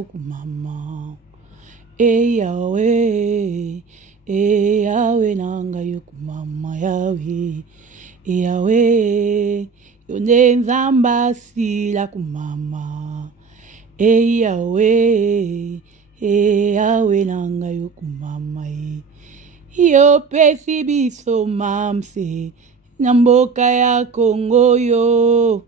yokumama. Yahweh, Yahweh nanga yokumama Yahweh. Yahweh, yonde nzamba sila kumama. Yahweh, Yahweh nanga yokumama. Yo pesi biso mamse namboka ya Kongo yo.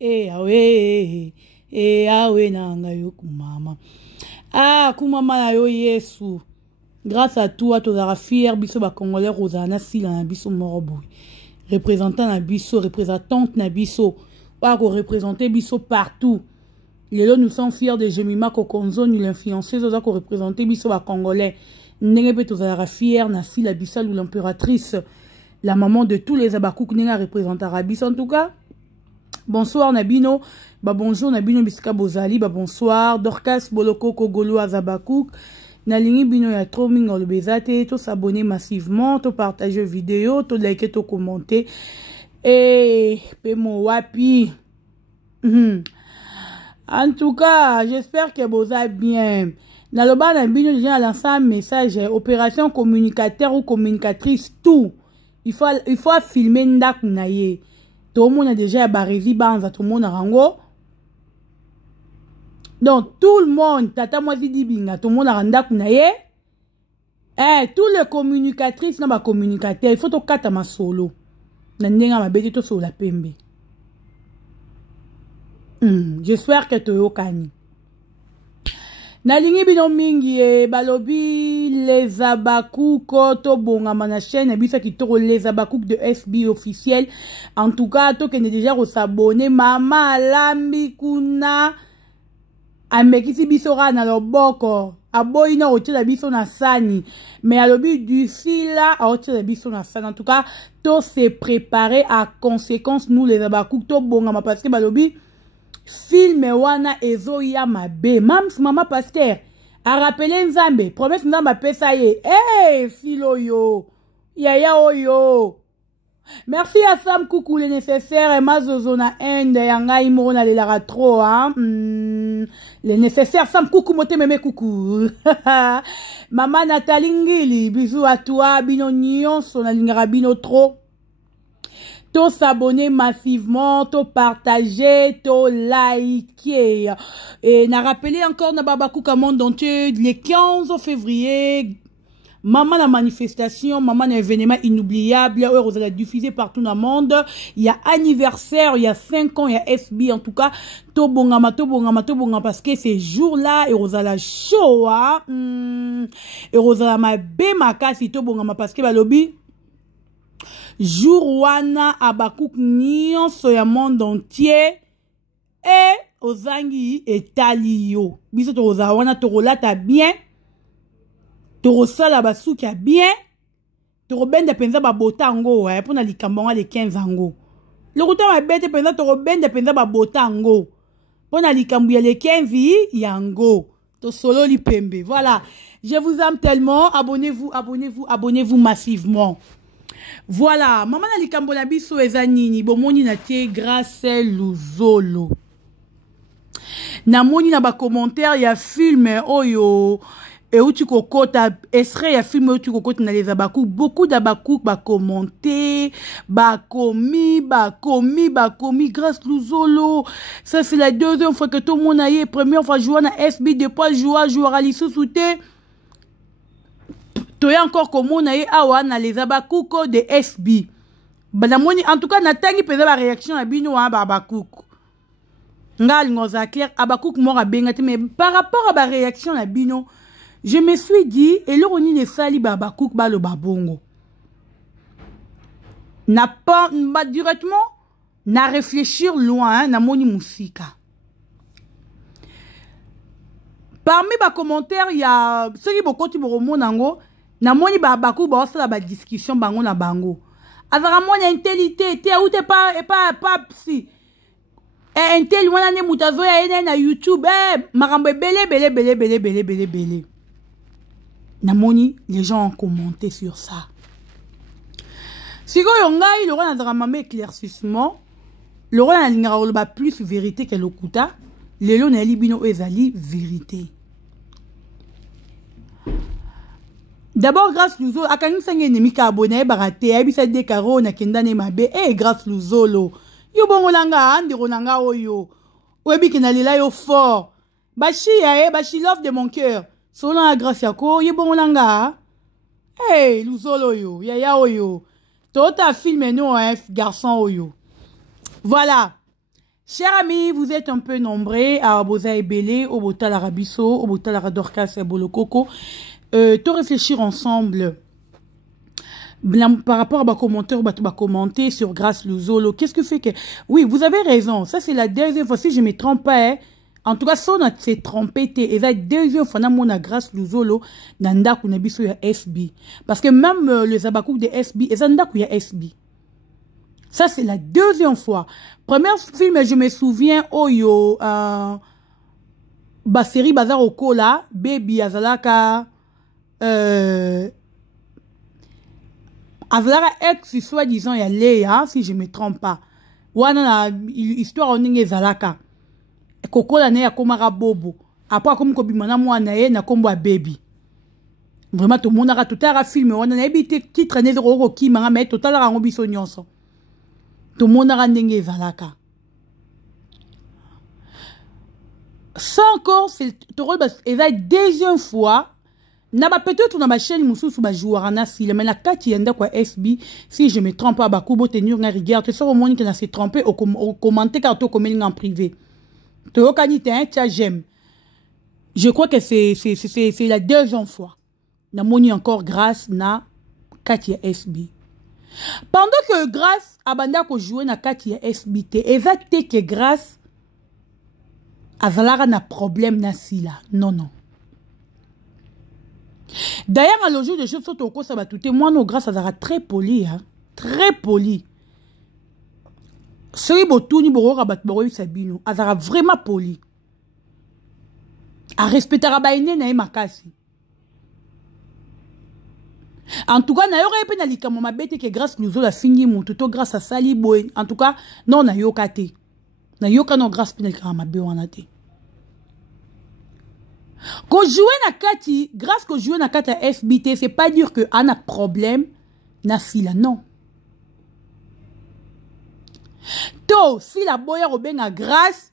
Yahweh, Yahweh nanga yokumama. Ah, kumama na yo Yesu. Grâce à toi, tu as fier biso ba Congolais Rosana Sila na biso moroboy. Représentant na biso, représentante na biso. Wa ko représenter biso partout. Lelo nous sommes fiers de Jemima Kokonzo, nous l'influenceuse oza ko représenter biso ba Congolais. Ndenge pe tu as fier na Sila Bissal ou l'impératrice, la maman de tous les Abakouk nenga représentera biso en tout cas. Bonsoir Nabino, bonjour Nabino Bisika Bozali, bonsoir Dorcas Boloko Kogolo Azabakouk. Nalingi bino ya trop mingo le bezate, to s'abonner massivement, to partager vidéo, to liker, to commenter. Pemo wapi. En tout cas, j'espère que vous allez bien. Naloba na bino déjà lancé un message, opération communicateur ou communicatrice, tout. Il faut filmer ndak naye. Tout le monde a déjà barrezi banza, tout le monde a rango. Donc, tout le monde, tata moisi dibinga, tout le monde a randak naye. Tous les communicatrices, n'a pas communicateur, il faut to kata ma solo. Nandenga ma bete to solo la pembe. J'espère que tu es au cani. Nalingi bino mingi balobi les Abakouk to bonga mana chaîne bisa ki to les Abakouk de SB officiel. En tout cas, to kene déjà s'abonner mama lambi kuna amekisi biso na loboko. Aboyi na otela biso na sani. Mais alobi du fila a otela biso na sani. En tout cas, to se préparer à conséquence nous les Abakouk to bonga ma parce que balobi film wana ezo ya mabe. Mams mama pasteur a rappelé Nzambe. Promesse Nzambe pesa ye. Filo yo. Yaya oyo. Merci à Sam Coucou les nécessaires et ma zozona ende yanga imo na lela trop hein. Les nécessaires Sam Coucou mote meme coucou. Maman Nathalie Ngili, bisous à toi bino nyonso na lingara bino trop. To s'abonner massivement, to partager, to liker. Et n'a rappelé encore na Babakouk à monde entier, le 15 février, maman la manifestation, maman l'événement inoubliable, vous allez diffuser partout dans le monde. Il y a anniversaire, il y a 5 ans, il y a SB, en tout cas, to bongama, parce que ces jours-là, et vous allez chaud, et vous allez ma bémaka, si to bongama, parce que, lobby, jour wana Abakouk nyonso ya monde entier ozangi etali yo biso to wana to rolata bien to rosala basuki bien to robende penza ba botango pona likambonga le 15 ango le kuta ma bete penza to robende penza ba botango pona likambu ya le 15 yango to solo li pembe. Voilà, je vous aime tellement, abonnez-vous massivement. Voilà, maman na likambo na biso ezanini bomoni na tie grâce luzolo. Na moni na ba commentaire ya film oyo et où tu kokota esre ya film où tu kokota na les Abakouk, beaucoup d'Abakouk ba commenter, ba komi grâce luzolo. Ça c'est la deuxième fois que tout le monde a eu, première fois jouer na SB, deux fois jouer à l'issouté. Tu es encore comme on a eu à les Abakouk de SB. En tout cas, Nathalie faisait la réaction à Bino à Abakouk. Ngal ngoza clair Abakouk mort à Bengati, mais par rapport à la réaction à Bino, je me suis dit, et là on y les sali Abakouk ba le babongo. N'a pas directement, n'a réfléchir loin, n'a moni musika. Parmi les commentaires, il y a ceux qui beaucoup de romanango. Na moni ba Abakouk ba osala ba discussion bango na bango. Azara moni intelité te ou te pas si. Intel wana ne mutazo ya ene na YouTube marambo belé. Na moni les gens ont commenté sur ça. Siko yongai le roi na zara mame éclaircissement. Le roi na lingara ba plus vérité que l'okuta. lelo na libino ezali vérité. D'abord grâce Luzo akangi sanga ennemi ka abonné barate ayebisa de karo na kendane mabe grâce Luzolo yo bongolanga andiro nanga oyo oyebi ke na lela yo fort bashi ya bashi love de mon cœur selon la grâce yako yo bongolanga Luzolo yo ya oyo tota film no garçon oyo. Voilà. Chers amis, vous êtes un peu nombreux à Boza et Belé, au Botal Arabiso, au Botal Aradorkas et Bolokoko. Tout réfléchir ensemble par rapport à commentaire, commenter sur Grâce Luzolo. Qu'est-ce que fait que... Oui, vous avez raison. Ça, c'est la deuxième fois. Si je ne me trompe pas, en tout cas, si on s'est trompé, et la deuxième fois, on a Grâce Luzolo, nanda kunabiso ya SB. Parce que même les abakouk de SB, et nanda ya SB. Ça, c'est la deuxième fois. Premier film, je me souviens, Oyo, série Bazar Okola, Baby Azalaka, Azalaka ex, soi-disant, il y a Léa, si je ne me trompe pas. Wana histoire on est Zalaka. Kokola ne ya komara bobo. Après, comme Kobimana Mouanae, na kombo Baby. Vraiment, tout le monde a tout à film. On a habité titre né de Roki, mais tout à l'heure, on a biso nyonso. Tout le monde a rendu Zalaka. Ça encore, c'est la deuxième fois. Na ba peut-être na ba chaîne musu su ba joueur na si mais la kati yenda kwa SB si je me trompe pas ba kubo tenir na rigueur tu sais au moins que na s'est trompé au commenter car tu comme en privé. Tu okanite hein tu j'aime. Je crois que c'est la deuxième fois. Na moni encore grâce na kati SB. Pendant que grâce abanda ko jouer na kati SBT exacté que grâce azalara na problème na si là. Non non. D'ailleurs, à l'objet de choses au ça va tout moi nos grâce à très poli hein, très poli. Seri botuni boro rabat boro sabino, azara vraiment poli. A respecter rabaine na makasi. En tout cas, na yora epena likamo mabete que grâce nous la fini mon tout grâce à Sali boy. En tout cas, non na yokate. Na yoka no grâce penel kamabe wanate. Quand jouer na kati, grâce que jouer na kati à FBT, c'est pas dire que on a problème na fila, non. To, si la boya robin a grâce,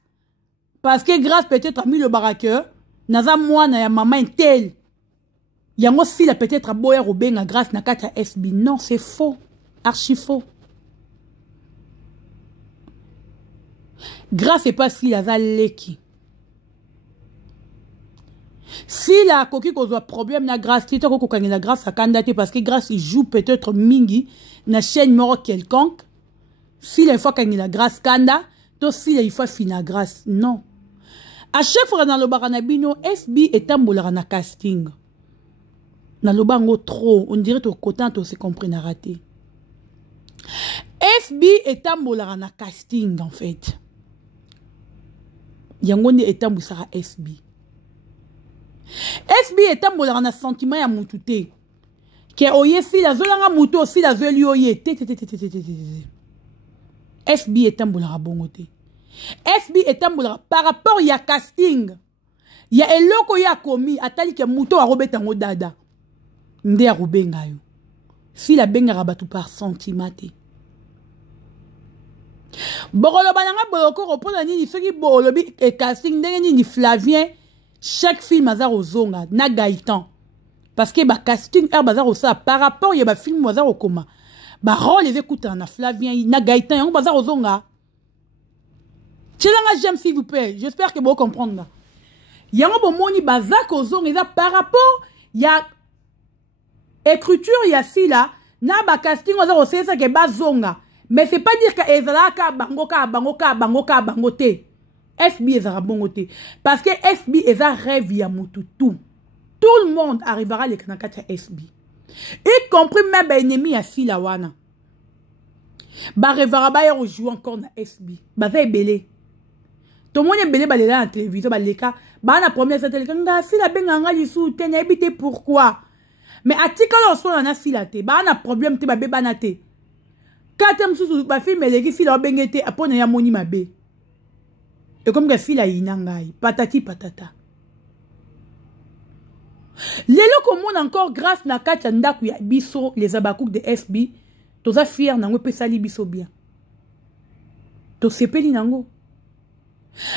parce que grâce peut-être a mis le baraqueur, naza moi na ya maman tel. Yango si la peut-être a boya robin a grâce na kati à FB. Non, c'est faux. Archi faux. Grâce c'est pas si la za leki. Si la coquille cause un problème na grâce, tu as la grâce à candidater parce que grâce il joue peut-être mingi na chaîne mort quelconque. Si la fois qu'il la grâce kanda, toi si il faut finir grâce non. À chaque fois dans le baranabino SB est tambola na casting. Na le bango trop, on dirait au côté on se comprend na raté. SB est tambola na casting en fait. Yangonde est tambousara SB. SB est un sentiment ya mutute. Ke oye si la zolanga muto aussi la zoli oye. SB est un boulard bongote. SB est un boulard par rapport ya casting. Ya eloko ya komi atali ke muto a robeta ngo dada. Nde a robenga yo. Si la benga rabatu par sentimate. Borolo bananga boloko repona nini soki bolobi e casting ndenge nini Flavien. Chaque film a zonga na Gaëtan parce que ba casting bazar au ça par rapport ya ba film bazar au coma ba rôle les écoute na Flavien na Gaëtan yon bazar au zonga tchelanga j'aime s'il vous plaît j'espère que vous comprendre yango bomoni bazar au zonga par rapport ya écriture ya si là na ba casting bazar au ça que ba zonga mais c'est pas dire que ezalaka bango te SB est à bongoté. Parce que SB est à rêve ya mututu. Tout le monde arrivera à l'écrancat à SB. Y compris même ennemi à Silawana. Ba rêvera ba y'a rejoue encore na SB. Ba va belé. Tout le monde est belé ba là la télévision ba leka. Ba na première sa télévision. Si la benganga lisou ten habité pourquoi. Mais article on soit na silate. Ba na problème te ba be banate. Quand tu me sous ba film les si la bengete apone ya moni ma be. Et comme que fille la inangai, patati patata. Lelo comme encore grâce na kacha ndaku ya biso les abakouk de SB, toza fier nango pe sali biso bien. To sepeli nango.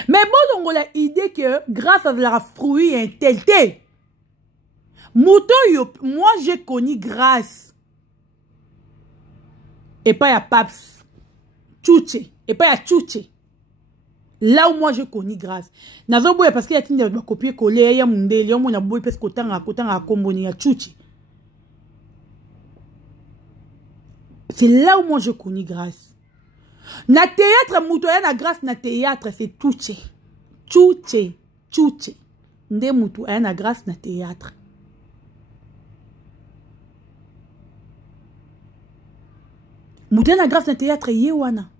Mais bon on a l'idée que grâce à la fruit intelté. Mouton yo, moi j'ai connu grâce. Et pas ya paps. Tchouché. Et pas ya tchouché. Là où moi je connais grâce. Nazo boye parce qu'il y a tinde ba copier coller ya mundeli yo mona boye parce que kotanga komboni ya tchouchi. C'est là où moi je connais grâce. Na théâtre mutoya na grâce na théâtre c'est tchouché. Tchouché, tchouché. Nde mutoya na grâce na théâtre. Mutoya na grâce na théâtre ye wana.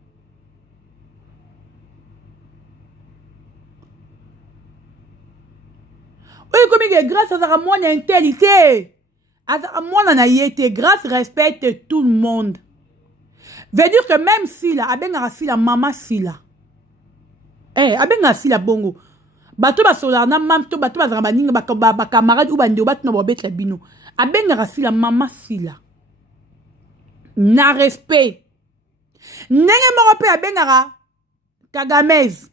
Comme grâce à la moine intelligente, à la moine naïete, grâce respecte tout le monde. Veut dire que même si la, abenga si la maman si la, abenga si la bongo, bato ba solar na mam to bato ba zamaninga ba camarade ou bande bato no bobet la bino, abenga si la maman si la, na respect, nenge mo rappel abenga Kagamez,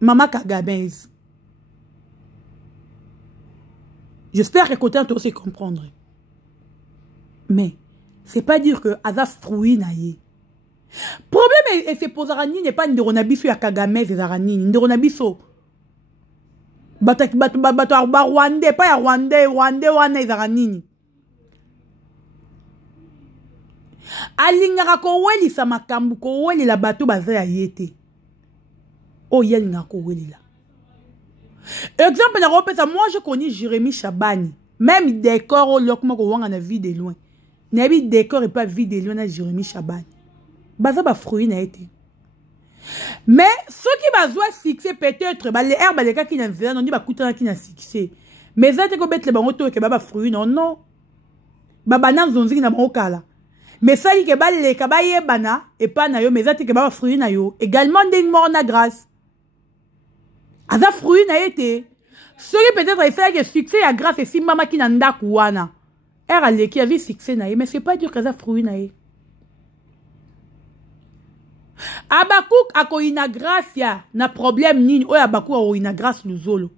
maman Kagamez. J'espère que côté on sait comprendre. Mais, c'est pas dire que Aza fruit naïe. Problème et c'est pour Zarani n'est pas une deronabiso ya Kagame et Zarani. Une deronabiso. Bato Rwandais, pas ya Rwandais wana Zarani. Alingara ko weli sa makambu ko weli la bato baza ya yete. Oh yelinga ko weli la. Exemple, moi je connais Jérémy Chabani. Même décor au lokma ko wanga na vie de loin. Nabi décor et pas vie de loin na Jérémy Chabani. Baza ba fruit na été. Mais ceux qui bazwa fixer peut-être les herbes les cas qui na vert on dit ba kutana qui na fixé. Mais ça te ko bet le bango to ke ba fruit non. Ba nan zonzi na bango kala. Mais ça li ke ba le ka ba yebana et pas na yo mais ça te ke ba fruit na yo également ding mort na grâce. Aza fruit na été. Ce qui peut-être il fait que succès à grâce et si maman qui n'anda kouana. Elle a les qui a vu succès na mais c'est pas dire que ça fruit na. Abakouk ako ina grâce ya na problème nini o Abakouk ako ina grâce luzolo.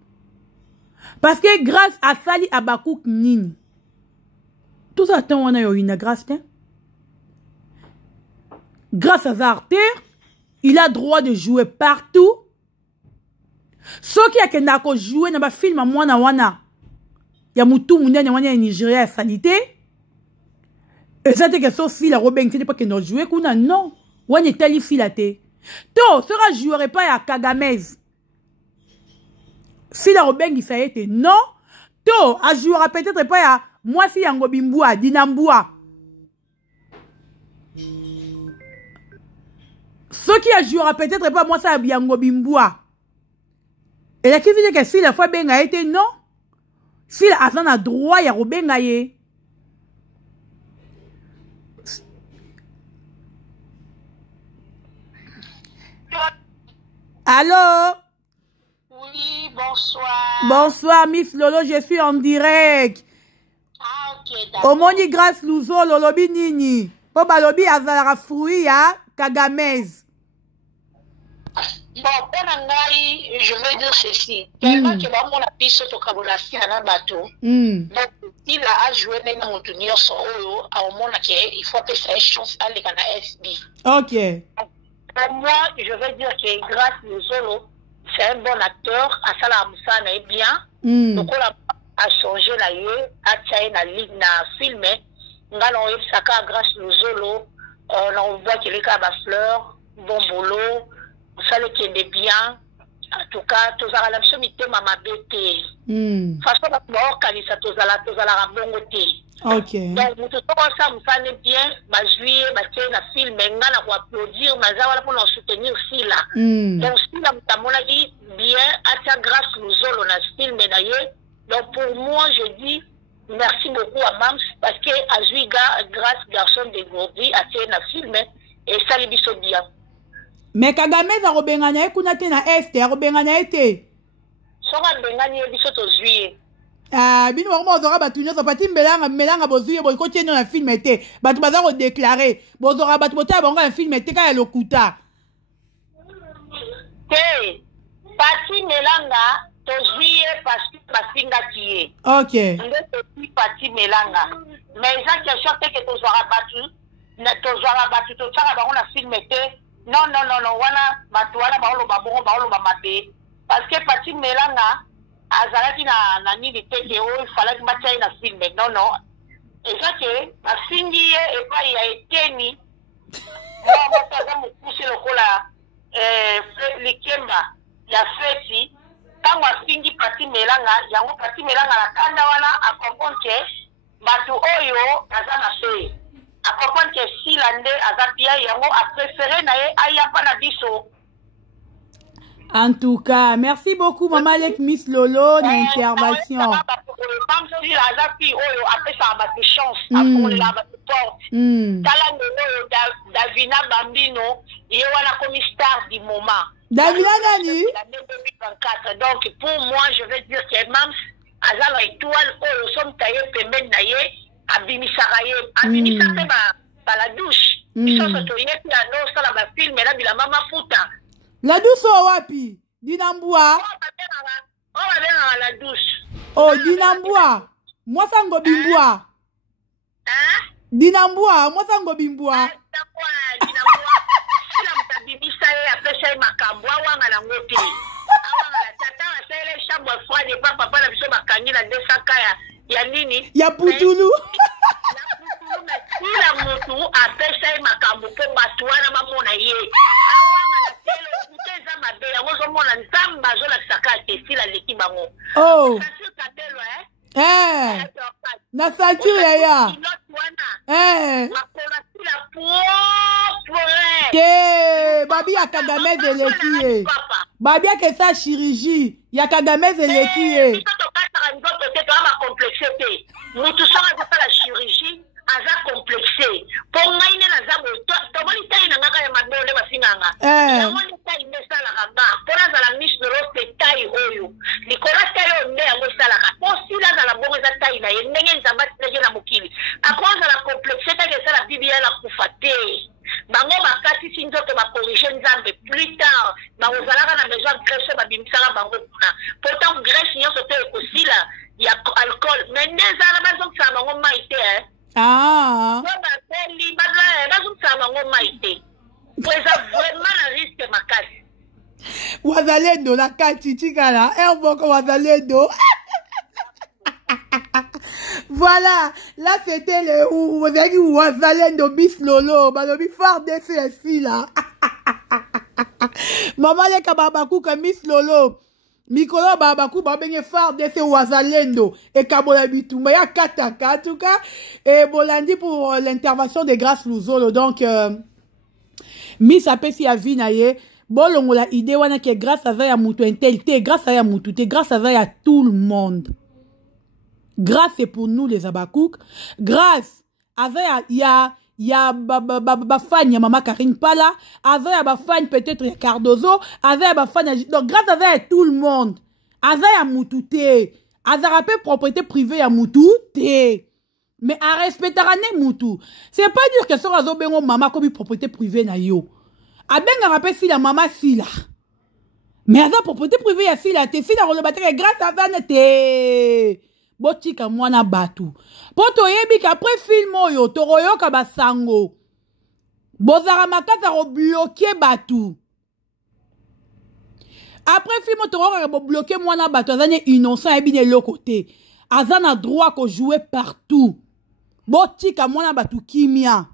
Parce que grâce à sali Abakouk nini. Tout ça temps on a eu une grâce hein. Grâce à Zarter, il a droit de jouer partout. Ceux qui a kenda jouer dans un film à mwana wana ya mutu munene wana ya Nigeria ya salité et ça te que so fille la Robin qui n'est pas kenda jouer kuna non wana tali filate to sera jouerait pas ya Kagamez si la Robin qui ça été non to a jouera peut-être pas ya moi si yango bimbua dinambua ceux qui a jouera peut-être pas moi ça yango bimbua. Et là, qui veut dire que si la fois benga été non, si la azan a droit, ya robenga ye. Allô? Oui, bonsoir. Bonsoir, Miss Lolo, je suis en direct. Ah, ok, d'accord. Omoni grâce Luzo, Lolobi Nini. Po balobi azalara fruit ya Kagamez. Bon, je veux dire ceci. Tellement que mon appui sur le cabolafi à un bateau. Donc, il a joué dans mon tournoi sur au monde il faut que ça ait chance à l'écran SB. Ok. Pour moi, je veux dire que grâce à Zolo, c'est un bon acteur. À Salah Moussa est bien. Donc, on a changé la yeux, à Tchaï, la ligue, na filmé. On a eu ça grâce à Zolo. On voit qu'il est à fleur, bon boulot. Ça le qui est bien. En tout cas, tous à la sommité mama bête. Façon de voir quand ça tous à la bongoté. Ok. Donc vous tout ça vous ça bien, bah juillet, bah tiens la film, mais on a applaudir, mais ça va pour nous soutenir aussi là. Donc si la mon avis bien, à ta grâce nous allons la film d'ailleurs. Donc pour moi je dis merci beaucoup à Mams parce que à Juiga grâce garçon de Gourdi à tiens la film et ça les biso bien. Mais Kagame za robengana kuna te na este robengana ete. Soka bengani biso to zuye. Ah, bino vraiment ozora batu nyonso pati melanga bozuye bo ko tieno na film ete. Batu baza ko déclarer. Bozora batu bota bango na film ete ka ya lokuta. Te pati melanga to zuye parce que basinga kiye. OK. Nde pati melanga. Mais ça question que to zora batu na to zora batu to tsara bango na film ete. Non, wana batu wana baolo babongo baolo bamabe. Parce que pati melanga azalaki na nini teke o il fallait que batia na film. Non. Et ça que asingi e pa ya eteni. Moi bataza mo pousser lokola likemba ya feti. Tango asingi pati melanga, yango pati melanga na kanda wana akomponke batu oyo azana fe. Akomponke que si lande azapia yango a préféré na ye aya pa na biso. En tout cas, merci beaucoup Maman Lek Miss Lolo d'intervention. Davina Bambino, il y a comme star du moment. Davina Nani? Donc pour moi, je veux dire que même Azala étoile, nous sommes taillés pemben naye, abimisaraye, abimisaraye la douche. Ils sont sotoyés puis à nous ça la film mais là bila mama futa. La douce au wapi? Dinambua? On va bien la douche. Oh, Dinambua. Moi, ça ngo bimbua. Hein? Dinambua, moi, ça ngo bimbua. Dinambua. Si la mtabibisa ye apesha makambo awanga na ngote. Awanga la tata asele chambre froide et papa na biso makangi na 200 ya nini? Ya putulu. Si la motu apesha makambo po batuana mamona ye. Awanga na telo kuteza mabe yango zo mona nzamba zo la sakate si la leki bango. Oh. Eh. Na ceinture ya. Ke babi ya Kagame zeleki ye. Babi ya kesa chirurgie ya Kagame zeleki ye. Mutu sanga za la chirurgie aza complexé. Pour moi ina na zabo to boni tayi na ngaka ya madole basinganga. Ya woni tayi mesa la gaba. Pona za la miss de roste tayi oyo. Nikola tayi onde ya mesa la gaba. Po sila za la bongo za tayi na ye ndenge nzamba tege na mukili. Akonza la complexé tayi sa la bibia la kufate. Bango makati sinzoto ba corriger nzambe plus tard. Bango zalaka na besoin graisse ba bimisala bango kuna. Pourtant graisse nyoso te ekosila ya alcool. Mais neza la bazo sa bango maite hein. Ah. Wazalendo la kati chikala. Erboko wazalendo. Voilà, là c'était le vous avez dit Wazalendo bis lolo, balobi fort de ceci là. Maman le kababaku ka Miss Lolo. Mikolo babaku babenge phare de ce Wazalendo et Kabola Bitumba ya kataka en tout cas et bolandi pour l'intervention de Grâce Luzolo donc Miss apesi ya vina ye bolongo la idée wana que grâce à ya mutu intelité grâce à ya mutu te grâce à ya tout le monde grâce c'est pour nous les abakouk grâce avec ya ba fan ya Mama Karine Pala, avec ya ba fan peut-être ya Cardozo, avec ya ba fan donc grâce avec tout le monde, avec ya Moutouté, avec rappel propriété privée ya Moutouté. Mais à respecter ne Moutou. C'est pas dire que sera zo bengo mama comme propriété privée na yo. A benga rappel si la mama si là. Mais à propriété privée ya si là, te si la relevateur grâce à vanité. Botika mwana batu. Poto yebi qu'après film oyo, toroyo kabasango. Bozara makata ro bloquer batu. Après film toroyo ka bloquer mwana batu, azane innocent yebi ne l'autre. Azana droit ko jouer partout. Botika mwana batu kimia.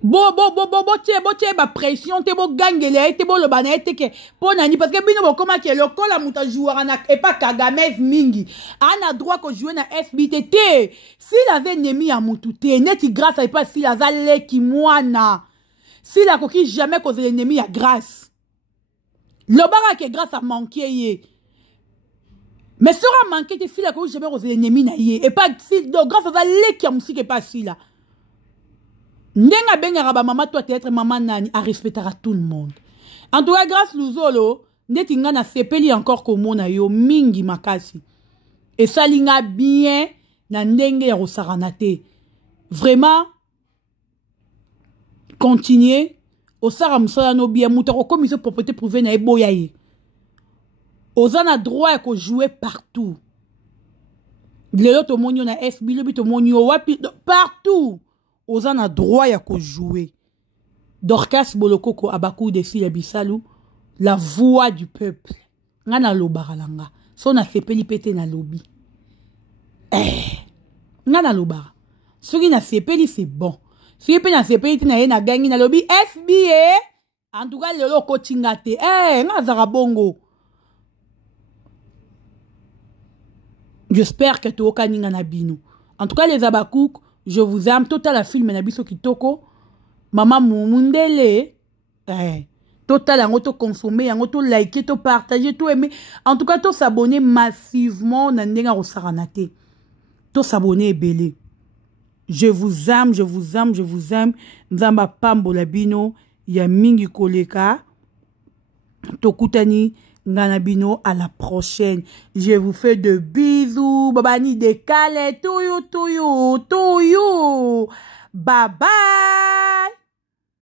Botie ba pression te bo gangele te bo le bana te ke ponani parce que bino bo koma ke le kola muta joueur na et pas Kagame mingi ana droit ko jouer na SBT si la ve nemi ya mutu te neti grâce à pas si la zale ki mwana si la koki jamais cause l'ennemi ya grâce le bara ke grâce a manqué ye mais sera manqué te si la koki jamais cause l'ennemi na ye et pas si grâce à zale ki a musique et pas si la Ndenga benga ba maman toi être maman nani a respectera tout le monde. En tout cas grâce Luzolo ndeti nga na sepeli encore komona yo mingi makasi. Et ça linga bien na ndenge ya rosarana te. Vraiment continuer au sara musala no bien mutako comme ce propriété privée na eboya ye. Ozana droit ko jouer partout. Lelo to monyo na FB lobi to monyo wapi partout. Ozana droit ya ko jouer. Dorcas Bolokoko Abakou de Fili Bisalou, la voix du peuple. Ngana lobaralanga. So na sepeli pete na lobby. Ngana lobara. Soki na sepeli c'est bon. Si pe na sepeli na ye na gangi na lobby FBA. En tout cas lelo ko tingate. Ngazara bongo. J'espère que tu as un bino. En tout cas, les Abakouk, je vous aime. Total la film na biso kitoko. Maman Mumundele. Total en auto consommer, en auto liker, to partager, to aimer. En tout cas, to s'abonner massivement na ndenga rosaranate. To s'abonner belé. Je vous aime, je vous aime, je vous aime. Nzamba pambo la bino. Ya mingi koleka. Tokutani. Nganabino, à la prochaine. Je vous fais de bisous. Babani décalé. To you. Bye bye.